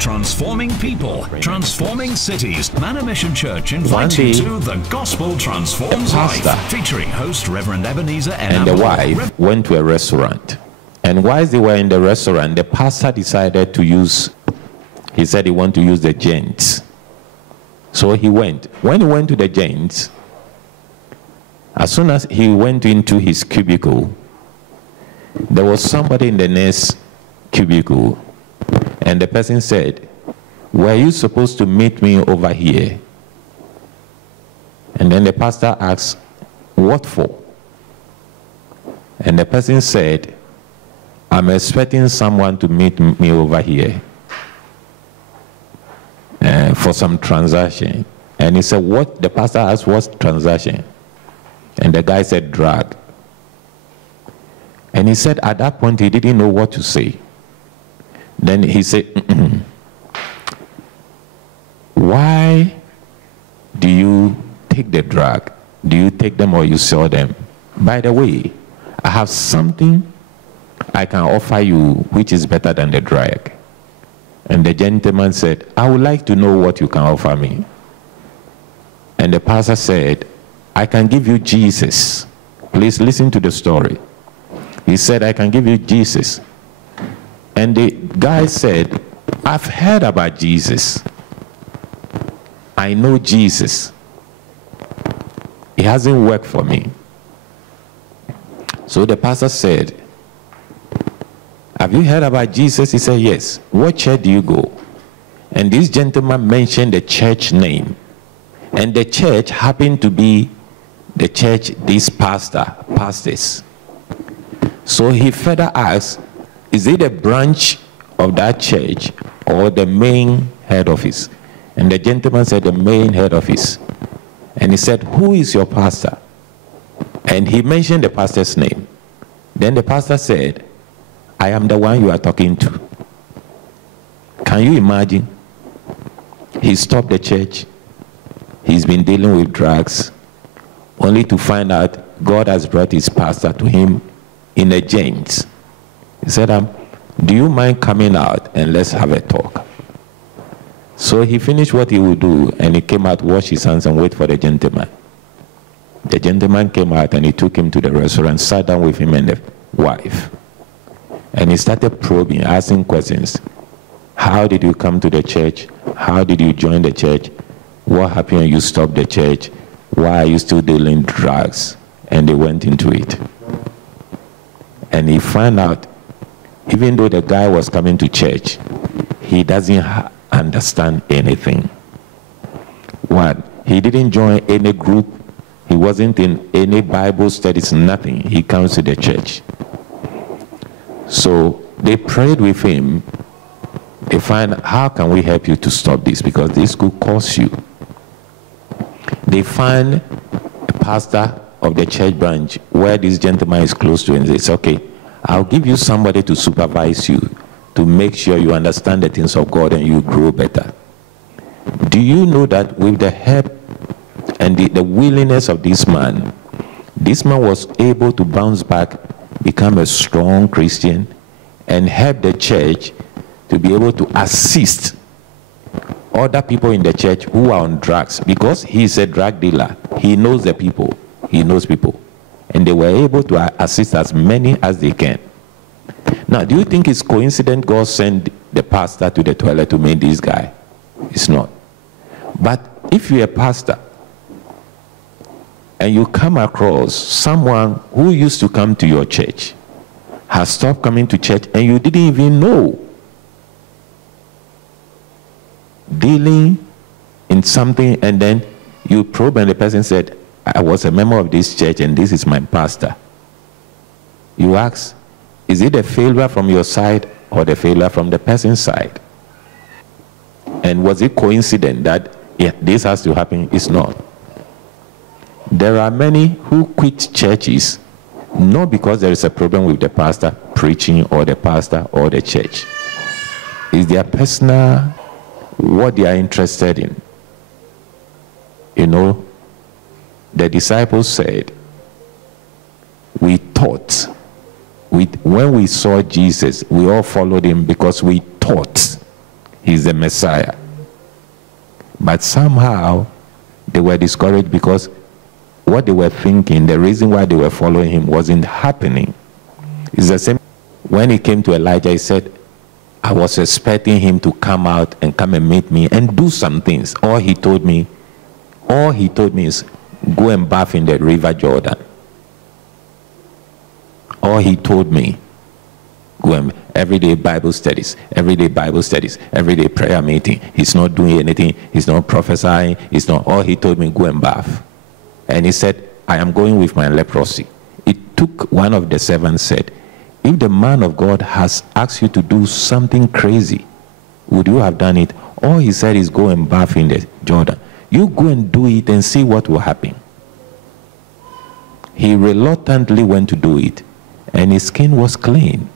Transforming people, transforming cities. Manor Mission Church invites you to The Gospel Transforms Life, featuring host Reverend Ebenezer and the wife went to a restaurant. And whilst they were in the restaurant, the pastor decided to use, he said he wanted to use the gents. So he went. When he went to the gents, as soon as he went into his cubicle, there was somebody in the next cubicle, and the person said, "Were you supposed to meet me over here?" And then the pastor asked, "What for?" And the person said, "I'm expecting someone to meet me over here for some transaction." And he said, "What?" The pastor asked, "What transaction?" And the guy said, "Drug." And he said at that point he didn't know what to say. Then he said, "Why do you take the drug? Do you take them or you sell them? By the way, I have something I can offer you which is better than the drug." And the gentleman said, "I would like to know what you can offer me." And the pastor said, "I can give you Jesus." Please listen to the story. He said, "I can give you Jesus." And the guy said, "I've heard about Jesus. I know Jesus. It hasn't worked for me." So the pastor said, "Have you heard about Jesus?" He said, "Yes." "What church do you go?" And this gentleman mentioned the church name. And the church happened to be the church this pastors. So he further asked, "Is it a branch of that church or the main head office?" And the gentleman said, "The main head office." And he said, "Who is your pastor?" And he mentioned the pastor's name. Then the pastor said, "I am the one you are talking to." Can you imagine? He stopped the church. He's been dealing with drugs, only to find out God has brought his pastor to him in a gent. He said, "Do you mind coming out and let's have a talk?" So he finished what he would do, and he came out, washed his hands, and wait for the gentleman. The gentleman came out, and he took him to the restaurant, sat down with him and the wife. And he started probing, asking questions. How did you come to the church? How did you join the church? What happened when you stopped the church? Why are you still dealing drugs? And they went into it. And he found out, even though the guy was coming to church, he doesn't understand anything. One, he didn't join any group. He wasn't in any Bible studies, nothing. He comes to the church. So they prayed with him. They find, how can we help you to stop this? Because this could cost you. They find a pastor of the church branch where this gentleman is close to, and they say, "Okay, I'll give you somebody to supervise you, to make sure you understand the things of God and you grow better." Do you know that with the help and the willingness of this man was able to bounce back, become a strong Christian, and help the church to be able to assist other people in the church who are on drugs, because he's a drug dealer. He knows the people. He knows people. And they were able to assist as many as they can. Now, do you think it's coincident God sent the pastor to the toilet to meet this guy? It's not. But if you're a pastor and you come across someone who used to come to your church, has stopped coming to church, and you didn't even know, dealing in something, and then you probe and the person said, "I was a member of this church and this is my pastor." You ask, is it a failure from your side or the failure from the person's side? And was it coincident that this has to happen? It's not. There are many who quit churches not because there is a problem with the pastor preaching or the pastor or the church. It's their personal, what they are interested in. You know, the disciples said, we thought, when we saw Jesus, we all followed him because we thought he's the Messiah. But somehow they were discouraged because what they were thinking, the reason why they were following him wasn't happening. It's the same. When he came to Elijah, he said, I was expecting him to come out and come and meet me and do some things. All he told me is, go and bath in the river Jordan. All he told me, go and everyday Bible studies, everyday prayer meeting. He's not doing anything. He's not prophesying. He's not. All he told me, go and bath. And he said, I am going with my leprosy. It took one of the servants said, if the man of God has asked you to do something crazy, would you have done it? All he said is go and bath in the Jordan. You go and do it and see what will happen. He reluctantly went to do it, and his skin was clean.